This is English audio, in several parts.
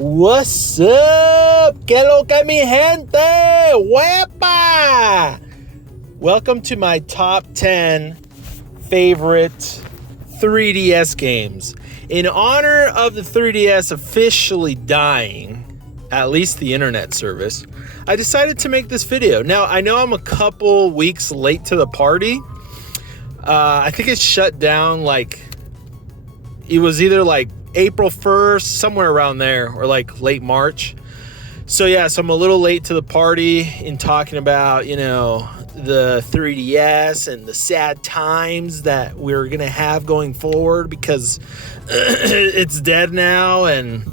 What's up? ¿Qué lo que mi gente? Wepa! Welcome to my top 10 favorite 3DS games. In honor of the 3DS officially dying, at least the internet service, I decided to make this video. Now, I know I'm a couple weeks late to the party. I think it shut down it was either April 1st, somewhere around there, or late March. So I'm a little late to the party in talking about, the 3DS and the sad times that we're going to have going forward because it's dead now and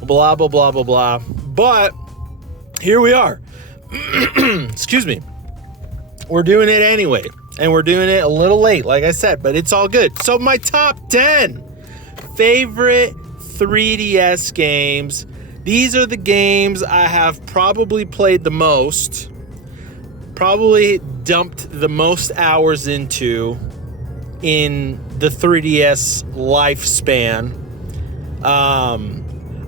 blah, blah, blah, blah, blah. But here we are. Excuse me. We're doing it anyway. And we're doing it a little late, like I said, but it's all good. So my top 10 favorite 3DS games. These are the games I have probably played the most, probably dumped the most hours into in the 3DS lifespan.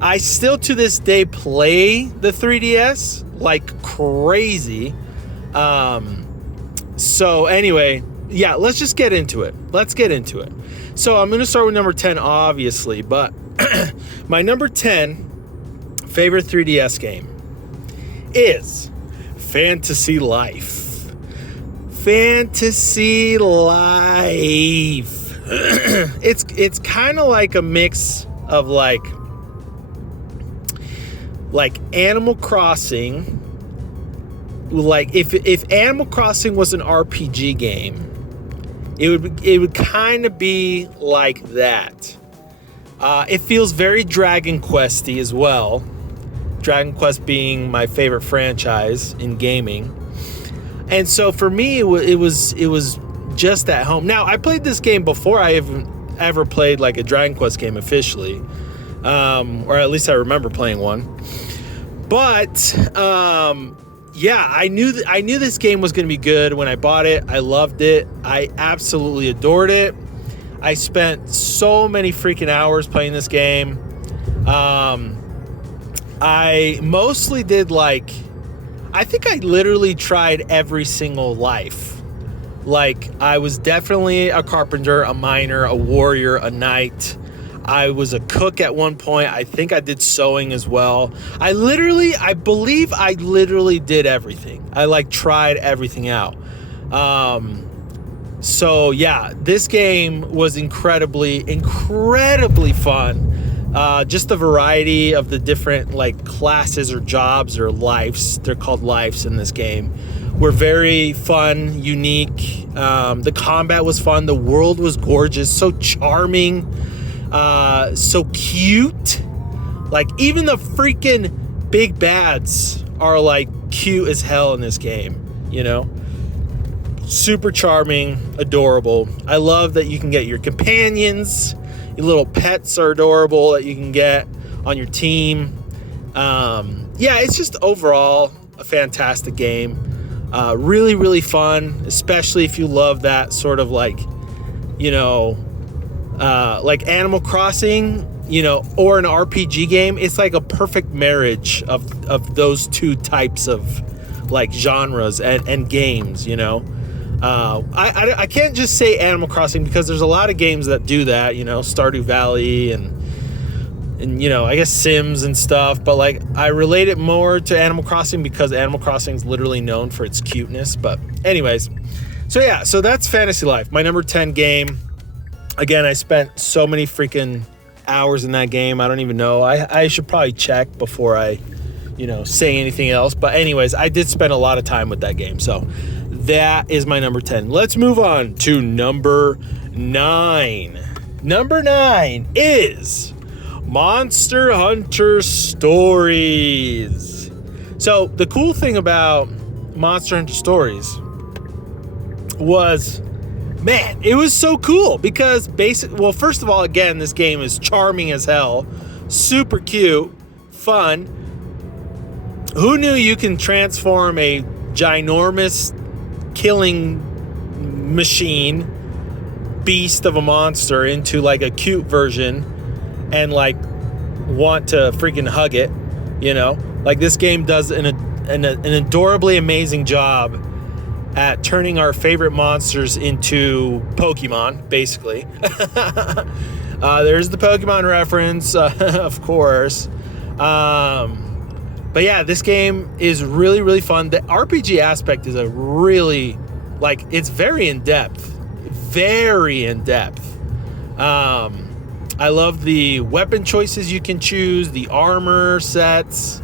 I still to this day play the 3DS like crazy. So anyway, let's just get into it. Let's get into it. So I'm going to start with number 10, obviously, but my number 10 favorite 3DS game is Fantasy Life. Fantasy Life. It's kind of like a mix of like Animal Crossing. Like if Animal Crossing was an RPG game, it would kind of be like that. It feels very Dragon Quest-y as well. Dragon Quest being my favorite franchise in gaming. And so for me, it was just at home. Now, I played this game before I ever played like a Dragon Quest game officially. Or at least I remember playing one. But I knew this game was going to be good when I bought it. I loved it. I absolutely adored it. I spent so many freaking hours playing this game. I mostly did I think I literally tried every single life. I was definitely a carpenter, a miner, a warrior, a knight. I was a cook at one point. I think I did sewing as well. I believe I literally did everything. I tried everything out. This game was incredibly fun. Just the variety of the different classes or jobs or lives, they're called lives in this game, were very fun, unique. The combat was fun. The world was gorgeous, so charming. So cute. Even the freaking big bads are cute as hell in this game, super charming, adorable. I love that you can get your companions. Your little pets are adorable that you can get on your team. It's just overall a fantastic game. Really, really fun, especially if you love that sort of Animal Crossing, or an RPG game. It's like a perfect marriage of those two types of genres and games, I can't just say Animal Crossing because there's a lot of games that do that, Stardew Valley and I guess Sims and stuff, but I relate it more to Animal Crossing because Animal Crossing is literally known for its cuteness. But anyways, so that's Fantasy Life, my number 10 game. Again, I spent so many freaking hours in that game. I don't even know. I should probably check before I, say anything else. But anyways, I did spend a lot of time with that game. So that is my number 10. Let's move on to number 9. Number 9 is Monster Hunter Stories. So the cool thing about Monster Hunter Stories was, man, it was so cool because first of all, again, this game is charming as hell, super cute, fun. Who knew you can transform a ginormous killing machine beast of a monster into a cute version and want to freaking hug it, you know? Like, this game does an adorably amazing job at turning our favorite monsters into Pokemon, basically. There's the Pokemon reference, of course. But yeah, this game is really, really fun. The RPG aspect is a really, like, it's very in-depth. Very in-depth. I love the weapon choices you can choose, the armor sets,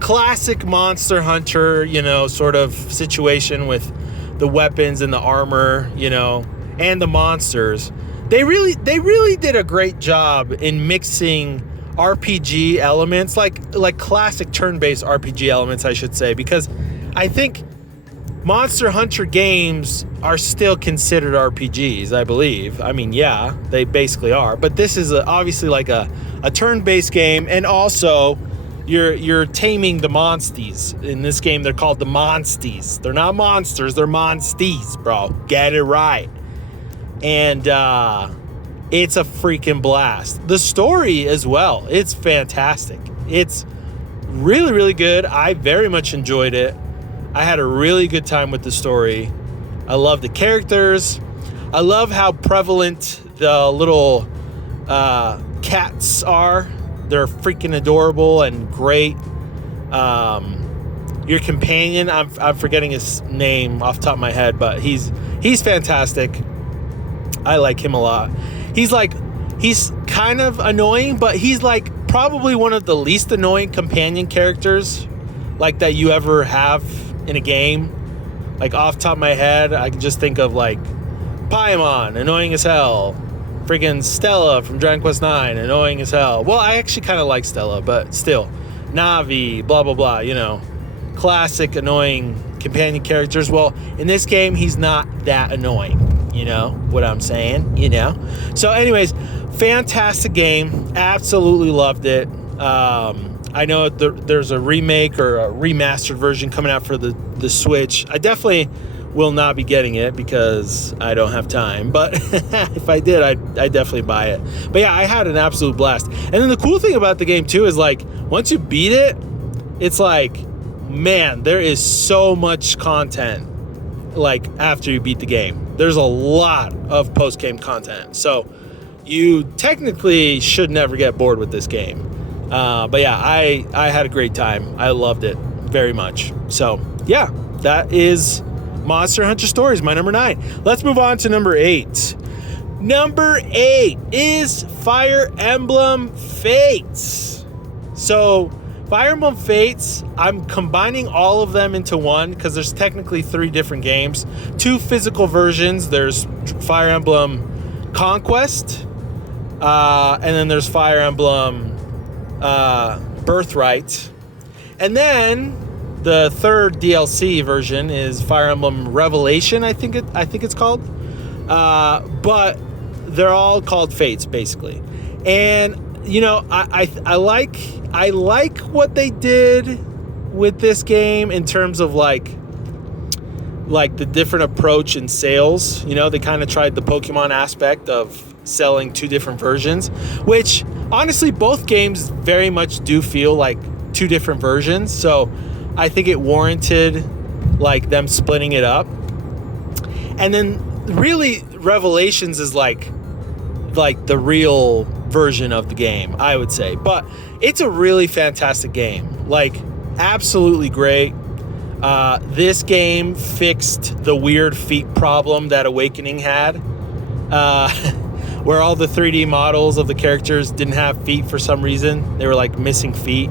classic Monster Hunter, you know, sort of situation with the weapons and the armor, you know, and the monsters. They really did a great job in mixing RPG elements, like classic turn-based RPG elements, I should say, because I think Monster Hunter games are still considered RPGs, I believe. I mean, yeah, they basically are, but this is obviously like a turn-based game, and also you're taming the monsties. In this game, they're called the monsties. They're not monsters, they're monsties, bro. Get it right. And it's a freaking blast. The story as well, it's fantastic. It's really, really good. I very much enjoyed it. I had a really good time with the story. I love the characters. I love how prevalent the little cats are. They're freaking adorable and great. Your companion, I'm forgetting his name off the top of my head, but he's fantastic. I like him a lot. He's kind of annoying, but he's like probably one of the least annoying companion characters like that you ever have in a game. Like, off the top of my head, I can just think of like Paimon, annoying as hell. Freaking Stella from Dragon Quest IX, annoying as hell. Well, I actually kind of like Stella, but still. Navi, blah, blah, blah, you know. Classic annoying companion characters. Well, in this game, he's not that annoying. You know what I'm saying? You know? So anyways, fantastic game. Absolutely loved it. I know there's a remake or a remastered version coming out for the Switch. I definitely will not be getting it because I don't have time. But if I did, I'd definitely buy it. But yeah, I had an absolute blast. And then the cool thing about the game too is, like, once you beat it, it's like, man, there is so much content, like, after you beat the game. There's a lot of post-game content. So you technically should never get bored with this game. But yeah, I had a great time. I loved it very much. So yeah, that is Monster Hunter Stories, my number 9. Let's move on to number 8. Number 8 is Fire Emblem Fates. So Fire Emblem Fates, I'm combining all of them into one because there's technically 3 different games. 2 physical versions. There's Fire Emblem Conquest, and then there's Fire Emblem Birthright. And then the 3rd DLC version is Fire Emblem Revelation, I think it's called. But they're all called Fates, basically. And you know, I like what they did with this game in terms of like the different approach in sales. You know, they kind of tried the Pokemon aspect of selling 2 different versions, which honestly both games very much do feel like 2 different versions. So I think it warranted like them splitting it up. And then really Revelations is like the real version of the game, I would say. But it's a really fantastic game. Like, absolutely great. This game fixed the weird feet problem that Awakening had, where all the 3D models of the characters didn't have feet for some reason. They were like missing feet.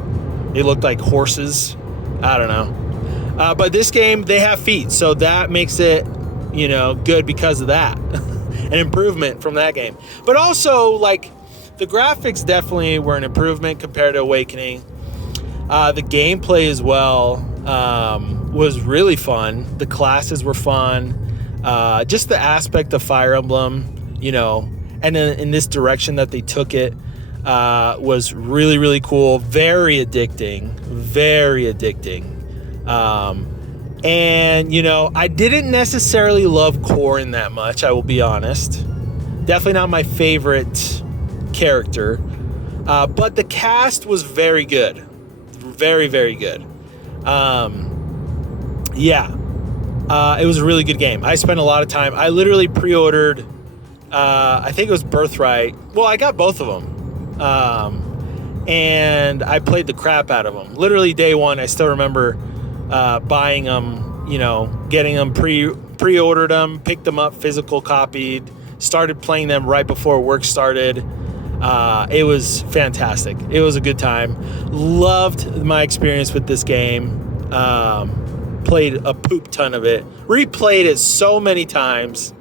They looked like horses. I don't know. But this game, they have feet, so that makes it, you know, good because of that. An improvement from that game. But also, like, the graphics definitely were an improvement compared to Awakening. The gameplay as well was really fun. The classes were fun. Just the aspect of Fire Emblem, you know, and then in this direction that they took it was really, really cool. Very addicting. Very addicting. And, you know, I didn't necessarily love Corrin that much, I will be honest. Definitely not my favorite character. But the cast was very good. Very, very good. It was a really good game. I spent a lot of time. I literally pre-ordered, I think it was Birthright. Well, I got both of them. And I played the crap out of them. Literally day one, I still remember buying them, getting them pre-ordered them, picked them up, physical copied, started playing them right before work started. It was fantastic. It was a good time. Loved my experience with this game. Played a poop ton of it. Replayed it so many times.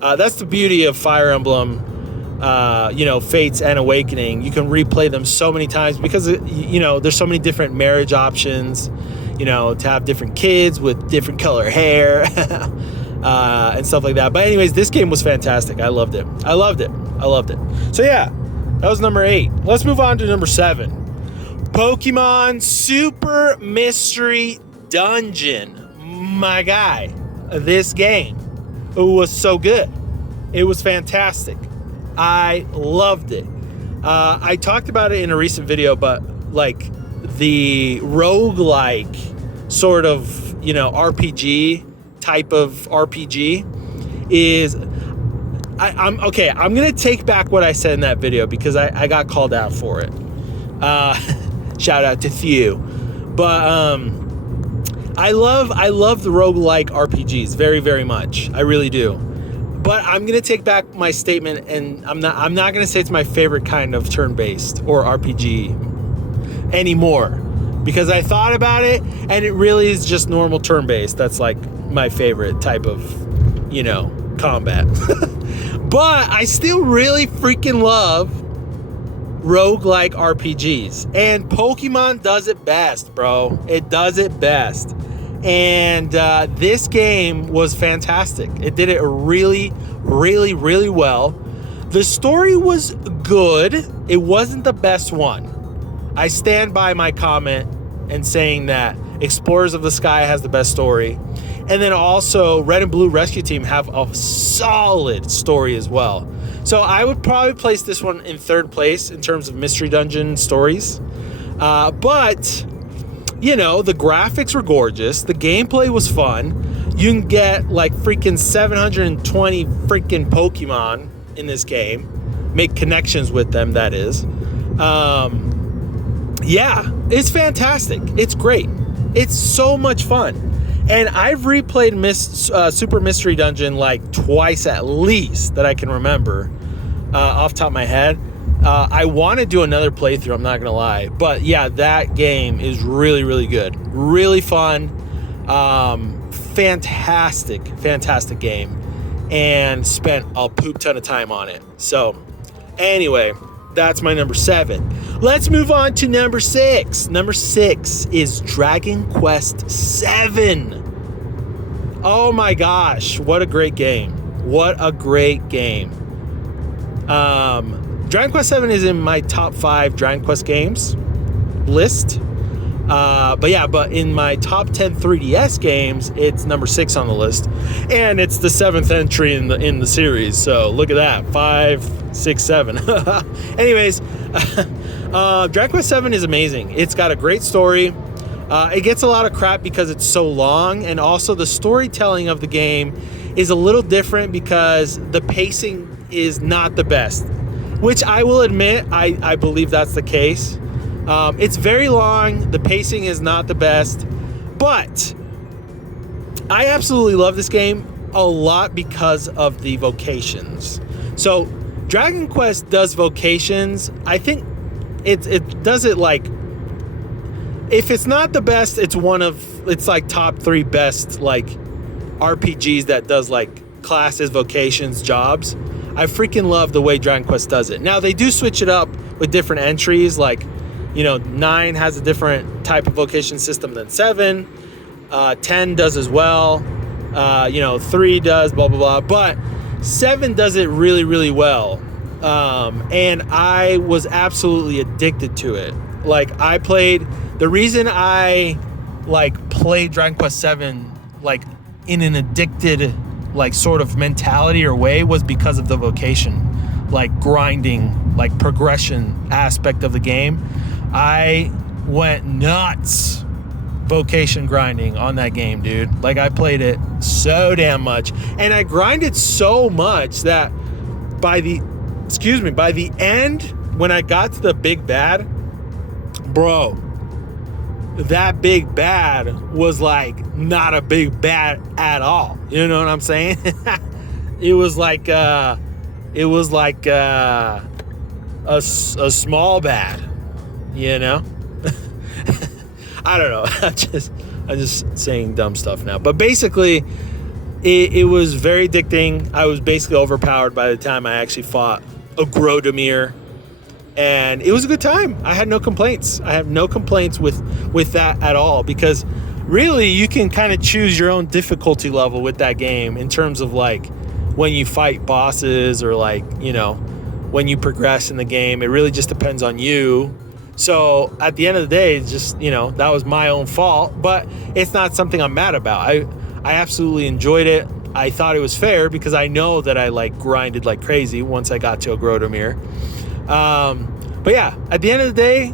That's the beauty of Fire Emblem, Fates and Awakening. You can replay them so many times because, there's so many different marriage options, to have different kids with different color hair and stuff like that. But anyways, this game was fantastic. I loved it. So yeah, that was number 8. Let's move on to number 7. Pokemon Super Mystery Dungeon. My guy, this game was so good. It was fantastic. I loved it. I talked about it in a recent video, but like the roguelike sort of, RPG type of RPG is... I'm okay. I'm going to take back what I said in that video because I got called out for it. Shout out to Thew. But I love the roguelike RPGs very, very much. I really do. But I'm going to take back my statement, and I'm not going to say it's my favorite kind of turn-based or RPG anymore, because I thought about it and it really is just normal turn-based. That's like my favorite type of, combat. But I still really freaking love roguelike RPGs, and Pokemon does it best, bro. It does it best. And this game was fantastic. It did it really, really, really well. The story was good. It wasn't the best one. I stand by my comment and saying that Explorers of the Sky has the best story. And then also Red and Blue Rescue Team have a solid story as well. So I would probably place this one in third place in terms of Mystery Dungeon stories. But, the graphics were gorgeous. The gameplay was fun. You can get like freaking 720 freaking Pokemon in this game. Make connections with them, that is. It's fantastic. It's great. It's so much fun. And I've replayed Super Mystery Dungeon like twice at least that I can remember off the top of my head. I want to do another playthrough, I'm not going to lie. But yeah, that game is really, really good. Really fun. Fantastic game. And spent a poop ton of time on it. So anyway, that's my number 7. Let's move on to number 6. Number 6 is Dragon Quest VII. Oh my gosh, what a great game. Dragon Quest VII is in my top 5 Dragon Quest games list. But in my top 10 3DS games, it's number 6 on the list. And it's the 7th entry in the series. So look at that. 5, 6, 7. Anyways, Dragon Quest VII is amazing. It's got a great story. It gets a lot of crap because it's so long, and also the storytelling of the game is a little different because the pacing is not the best, which I will admit, I believe that's the case. It's very long. The pacing is not the best, but I absolutely love this game a lot because of the vocations. So Dragon Quest does vocations. I think it does it like, if it's not the best, it's like top 3 best like RPGs that does like classes, vocations, jobs. I freaking love the way Dragon Quest does it. Now they do switch it up with different entries, like 9 has a different type of vocation system than 7. 10 does as well. 3 does, blah, blah, blah. But 7 does it really, really well. And I was absolutely addicted to it. Like, the reason I, played Dragon Quest 7, in an addicted, sort of mentality or way was because of the vocation. Grinding like progression aspect of the game. I went nuts vocation grinding on that game, dude. Like, I played it so damn much, and I grinded so much that by the end, when I got to the big bad, bro, that big bad was like not a big bad at all. You know what I'm saying? It was like a small bad, you know? I don't know. I'm just saying dumb stuff now. But basically, it was very addicting. I was basically overpowered by the time I actually fought a Grodemir. And it was a good time. I had no complaints. I have no complaints with that at all, because really you can kind of choose your own difficulty level with that game in terms of like when you fight bosses or like, you know, when you progress in the game. It really just depends on you. So at the end of the day, it's just, you know, that was my own fault, but it's not something I'm mad about. I absolutely enjoyed it. I thought it was fair because I know that I like grinded like crazy once I got to a Grodemir. But yeah, at the end of the day,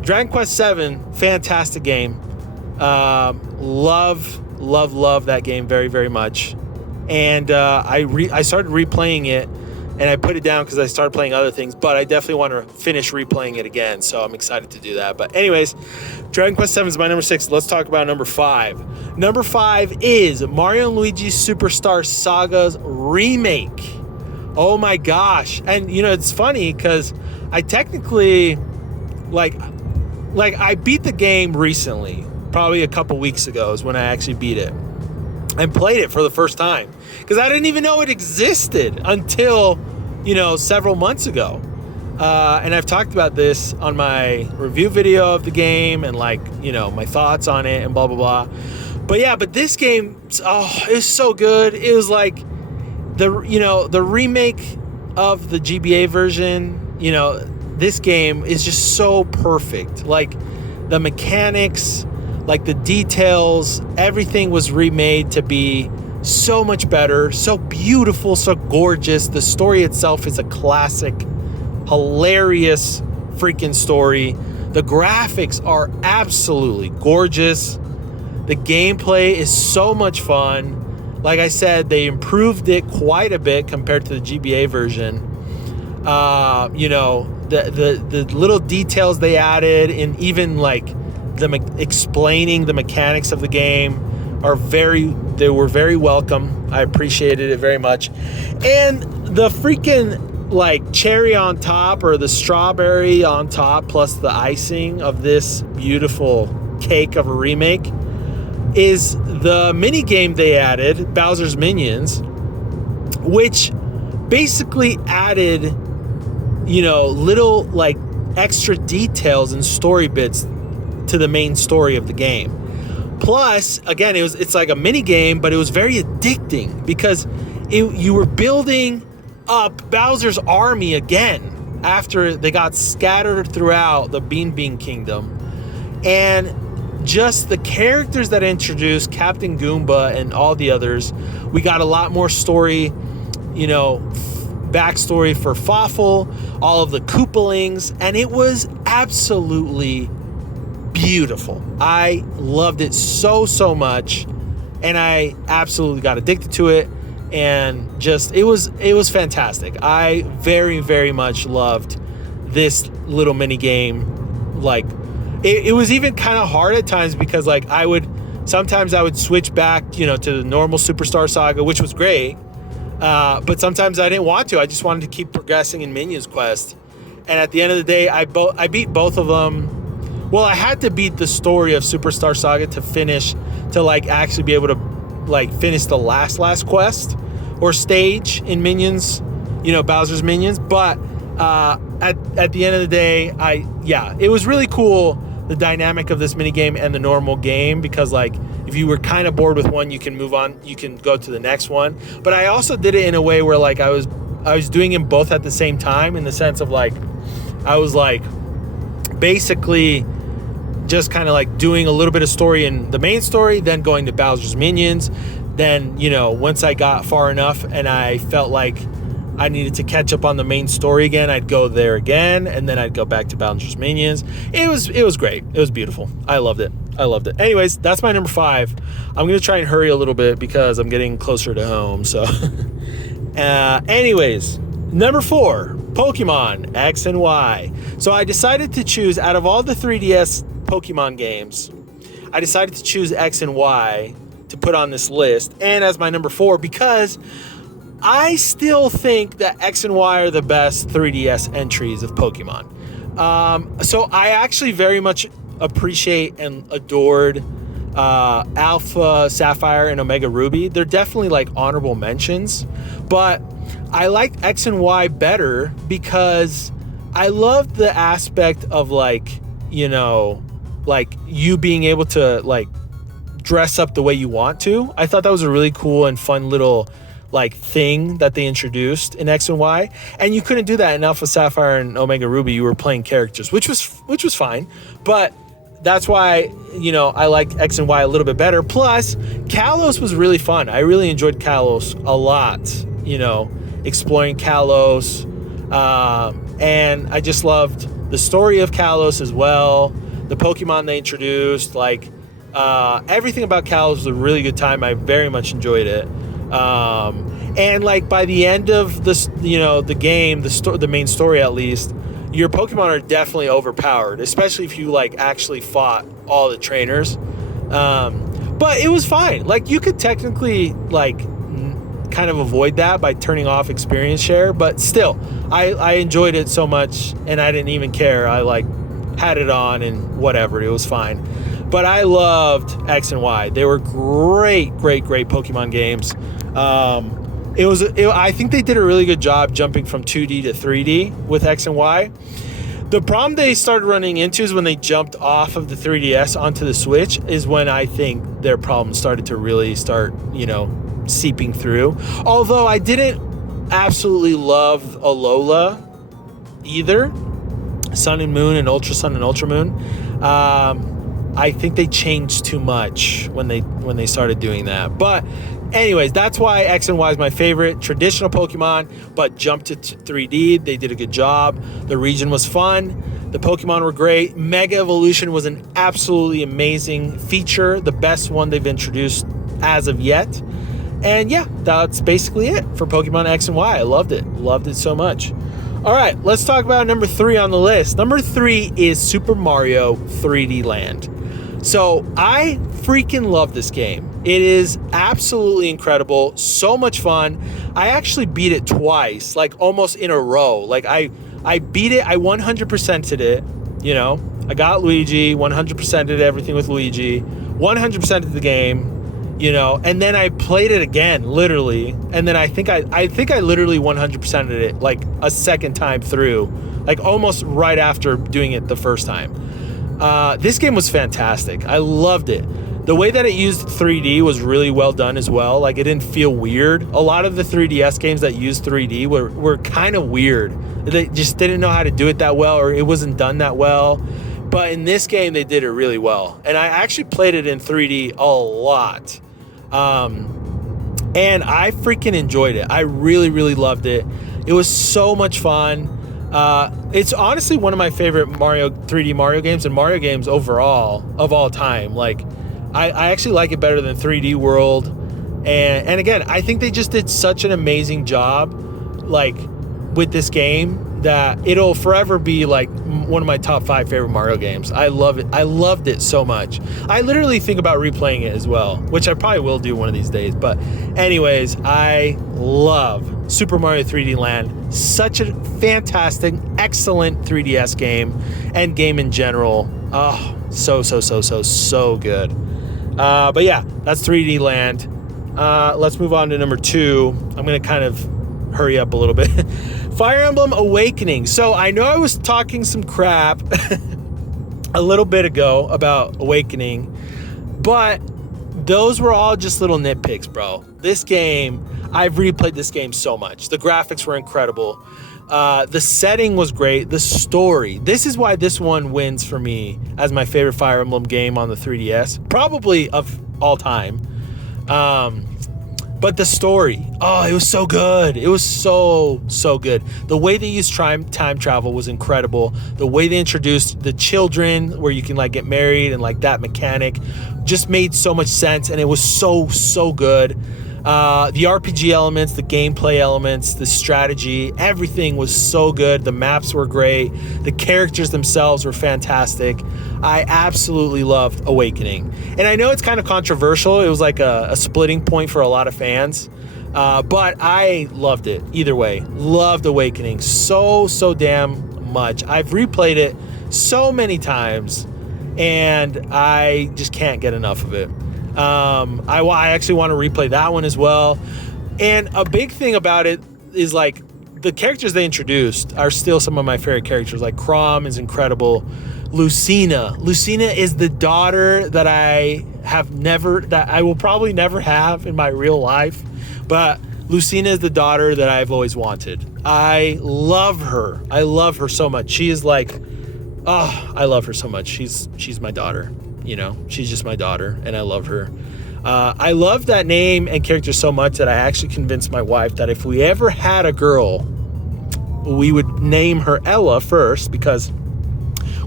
Dragon Quest VII, fantastic game. Love that game very, very much. And I started replaying it, and I put it down because I started playing other things, but I definitely want to finish replaying it again, so I'm excited to do that. But anyways, Dragon Quest VII is my number 6. Let's talk about number 5. Number 5 is Mario & Luigi Superstar Saga's remake. Oh my gosh. And you know, it's funny because I technically like I beat the game recently, probably a couple weeks ago is when I actually beat it and played it for the first time, because I didn't even know it existed until, you know, several months ago. And I've talked about this on my review video of the game and, like, you know, my thoughts on it and blah, blah, blah. But yeah, but this game, it's so good. It was like the remake of the GBA version. You know, this game is just so perfect. Like, the mechanics, like the details, everything was remade to be so much better, so beautiful, so gorgeous. The story itself is a classic, hilarious freaking story. The graphics are absolutely gorgeous. The gameplay is so much fun. Like I said, they improved it quite a bit compared to the GBA version. You know, the little details they added, and even like explaining the mechanics of the game they were very welcome. I appreciated it very much. And the freaking like cherry on top, or the strawberry on top plus the icing of this beautiful cake of a remake, is the mini game they added, Bowser's Minions, which basically added, you know, little like extra details and story bits to the main story of the game. Plus, again, it's like a mini game, but it was very addicting because you were building up Bowser's army again after they got scattered throughout the Bean Kingdom. And just the characters that introduced, Captain Goomba and all the others, we got a lot more story, you know, backstory for Fawful, all of the Koopalings, and it was absolutely beautiful. I loved it so much, and I absolutely got addicted to it, and just it was fantastic. I very, very much loved this little mini game. Like, it was even kind of hard at times because like sometimes I would switch back, you know, to the normal Superstar Saga, which was great, but sometimes I didn't want to. I just wanted to keep progressing in Minions Quest, and at the end of the day, I beat both of them. Well, I had to beat the story of Superstar Saga to like actually be able to like finish the last quest or stage in Minions, you know, Bowser's Minions. But at the end of the day, it was really cool, the dynamic of this minigame and the normal game, because like if you were kind of bored with one, you can move on, you can go to the next one. But I also did it in a way where like I was doing them both at the same time, in the sense of like I was like basically just kind of like doing a little bit of story in the main story, then going to Bowser's Minions. Then, you know, once I got far enough and I felt like I needed to catch up on the main story again, I'd go there again, and then I'd go back to Bowser's Minions. It was great. It was beautiful. I loved it. Anyways, that's my number 5. I'm going to try and hurry a little bit because I'm getting closer to home. So, anyways, number 4, Pokemon X and Y. So I decided to choose, out of all the 3DS Pokemon games, I decided to choose X and Y to put on this list and as my number 4 because I still think that X and Y are the best 3DS entries of Pokemon. So I actually very much appreciate and adored Alpha Sapphire and Omega Ruby. They're definitely like honorable mentions, but I like X and Y better because I love the aspect of like, you know, like you being able to like dress up the way you want to. I thought that was a really cool and fun little like thing that they introduced in X and Y, and you couldn't do that in Alpha Sapphire and Omega Ruby. You were playing characters, which was fine, but that's why, you know, I liked X and Y a little bit better. Plus, Kalos was really fun. I really enjoyed Kalos a lot, you know, exploring Kalos, and I just loved the story of Kalos as well. The Pokemon they introduced, like everything about Kalos was a really good time. I very much enjoyed it. And like by the end of this, you know, the game, the main story at least, your Pokemon are definitely overpowered, especially if you like actually fought all the trainers. But it was fine. Like you could technically like kind of avoid that by turning off experience share, but still, I enjoyed it so much and I didn't even care. I like had it on and whatever, it was fine. But I loved X and Y. They were great Pokemon games. I think they did a really good job jumping from 2D to 3D with X and Y. The problem they started running into is when they jumped off of the 3DS onto the Switch is when I think their problems started to really start, you know, seeping through. Although I didn't absolutely love Alola either. Sun and Moon and Ultra Sun and Ultra Moon. I think they changed too much when they started doing that. But anyways, that's why X and Y is my favorite traditional Pokemon, but jumped to 3D. They did a good job. The region was fun. The Pokemon were great. Mega Evolution was an absolutely amazing feature, the best one they've introduced as of yet. And yeah, that's basically it for Pokemon X and Y. I loved it so much. All right, let's talk about number 3 on the list. Number 3 is Super Mario 3D Land. So I freaking love this game. It is absolutely incredible, so much fun. I actually beat it twice, like almost in a row. Like I beat it, I 100%ed it, you know. I got Luigi, 100%ed everything with Luigi, 100%ed the game, you know, and then I played it again, literally, and then I think I literally 100%ed it like a second time through, like almost right after doing it the first time. This game was fantastic. I loved it. The way that it used 3D was really well done as well. Like it didn't feel weird. A lot of the 3DS games that used 3D were kind of weird. They just didn't know how to do it that well, or it wasn't done that well. But in this game, they did it really well. And I actually played it in 3D a lot. And I freaking enjoyed it. I really, really loved it. It was so much fun. It's honestly one of my favorite 3D Mario games and Mario games overall of all time. Like, I actually like it better than 3D World. And again, I think they just did such an amazing job, like, with this game that it'll forever be like one of my top 5 favorite Mario games. I love it. I loved it so much. I literally think about replaying it as well, which I probably will do one of these days. But anyways, I love Super Mario 3D Land. Such a fantastic, excellent 3DS game and game in general. Oh, so good. But yeah, that's 3D Land. Let's move on to number 2. I'm going to kind of hurry up a little bit. Fire Emblem Awakening. So I know I was talking some crap a little bit ago about Awakening, but those were all just little nitpicks, bro. This game, I've replayed this game so much. The graphics were incredible. The setting was great. The story. This is why this one wins for me as my favorite Fire Emblem game on the 3DS, probably of all time. But the story, it was so good. It was so good. The way they used time travel was incredible. The way they introduced the children, where you can like get married and like that mechanic, just made so much sense, and it was so good. The RPG elements, the gameplay elements, the strategy, everything was so good. The maps were great. The characters themselves were fantastic. I absolutely loved Awakening. And I know it's kind of controversial. It was like a splitting point for a lot of fans. But I loved it either way. Loved Awakening so damn much. I've replayed it so many times, and I just can't get enough of it. I actually want to replay that one as well. And a big thing about it is like the characters they introduced are still some of my favorite characters. Like Crom is incredible. Lucina is the daughter that I will probably never have in my real life. But Lucina is the daughter that I've always wanted. I love her. I love her so much. She is like, I love her so much. She's my daughter. You know, she's just my daughter, and I love her. I love that name and character so much that I actually convinced my wife that if we ever had a girl, we would name her Ella first, because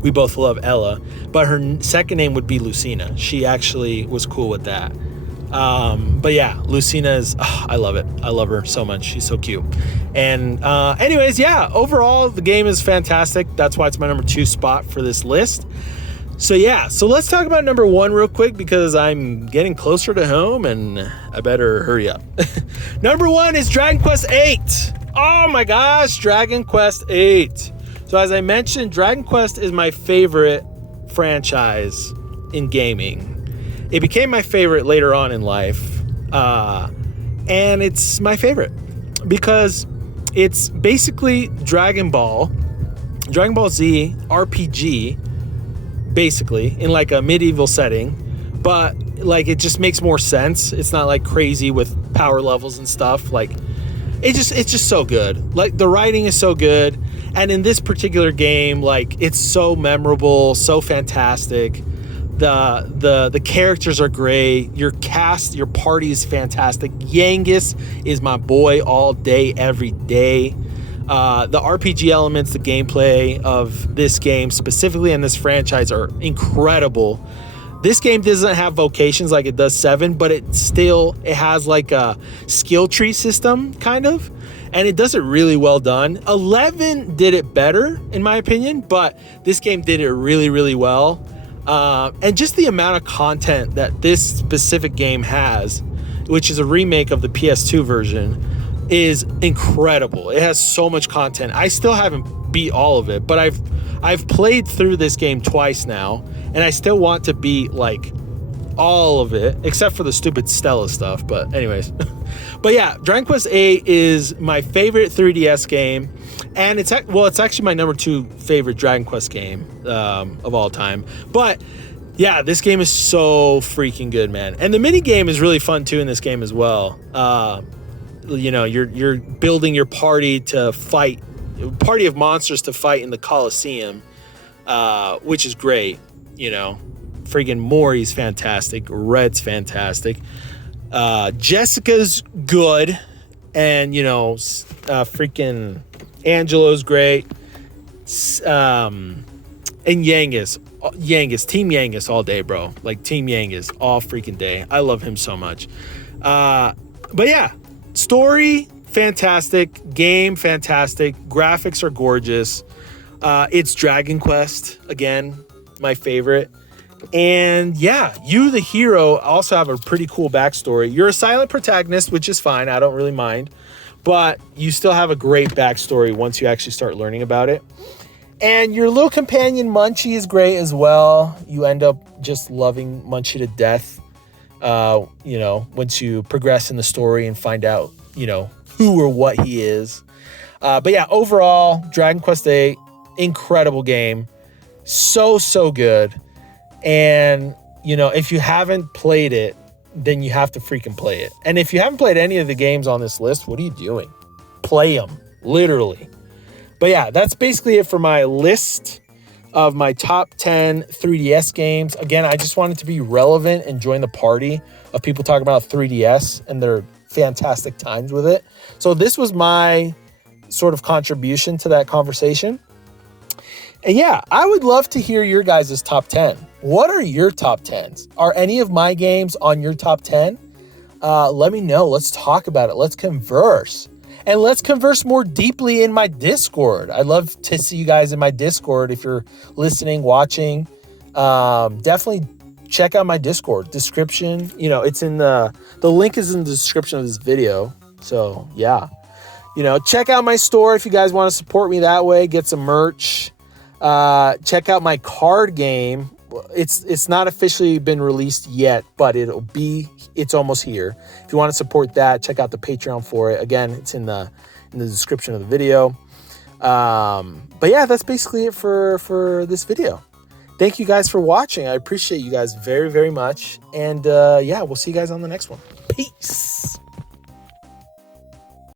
we both love Ella, but her second name would be Lucina. She actually was cool with that. But yeah, Lucina is, I love it. I love her so much. She's so cute. And anyways, yeah, overall, the game is fantastic. That's why it's my number 2 spot for this list. So yeah, so let's talk about number 1 real quick, because I'm getting closer to home and I better hurry up. Number 1 is Dragon Quest VIII. Oh my gosh, Dragon Quest VIII. So as I mentioned, Dragon Quest is my favorite franchise in gaming. It became my favorite later on in life. And it's my favorite because it's basically Dragon Ball Z RPG, basically, in like a medieval setting, but like it just makes more sense. It's not like crazy with power levels and stuff. Like it's just so good. Like the writing is so good, and in this particular game, like it's so memorable, so fantastic. The characters are great. Your cast, your party is fantastic. Yangus is my boy all day, every day. The RPG elements, the gameplay of this game, specifically in this franchise, are incredible. This game doesn't have vocations like it does 7, but it has like a skill tree system, kind of, and it does it really well done. 11 did it better, in my opinion, but this game did it really, really well. And just the amount of content that this specific game has, which is a remake of the PS2 version, is incredible. It has so much content. I still haven't beat all of it, but I've played through this game twice now, and I still want to beat like all of it, except for the stupid Stella stuff. But anyways, but yeah, Dragon Quest VIII is my favorite 3DS game, and it's actually my number 2 favorite Dragon Quest game of all time. But yeah, this game is so freaking good, man. And the mini game is really fun too in this game as well. You know, you're building your party to fight, a party of monsters to fight in the Colosseum, which is great. You know, freaking Mori's fantastic, Red's fantastic, Jessica's good, and you know, freaking Angelo's great, and Yangus, Team Yangus all day, bro. Like Team Yangus all freaking day. I love him so much. But yeah. Story, fantastic. Game, fantastic. Graphics are gorgeous. It's Dragon Quest, again, my favorite. And yeah, you, the hero, also have a pretty cool backstory. You're a silent protagonist, which is fine. I don't really mind. But you still have a great backstory once you actually start learning about it. And your little companion, Munchie, is great as well. You end up just loving Munchie to death. You know, once you progress in the story and find out, you know, who or what he is. But yeah, overall, Dragon Quest VIII, incredible game. So good. And, you know, if you haven't played it, then you have to freaking play it. And if you haven't played any of the games on this list, what are you doing? Play them, literally. But yeah, that's basically it for my list of my top 10 3DS games. Again, I just wanted to be relevant and join the party of people talking about 3DS and their fantastic times with it. So this was my sort of contribution to that conversation. And yeah, I would love to hear your guys' top 10. What are your top 10s? Are any of my games on your top 10? Let me know. Let's talk about it. Let's converse. And let's converse more deeply in my Discord. I'd love to see you guys in my Discord. If you're listening, watching, definitely check out my Discord description. You know, it's in the link is in the description of this video. So yeah, you know, check out my store if you guys want to support me that way. Get some merch. Check out my card game. It's not officially been released yet, but it's almost here. If you want to support that, check out the Patreon for it. Again, it's in the description of the video. But yeah, that's basically it for this video. Thank you guys for watching. I appreciate you guys very, very much. And yeah, we'll see you guys on the next one. Peace.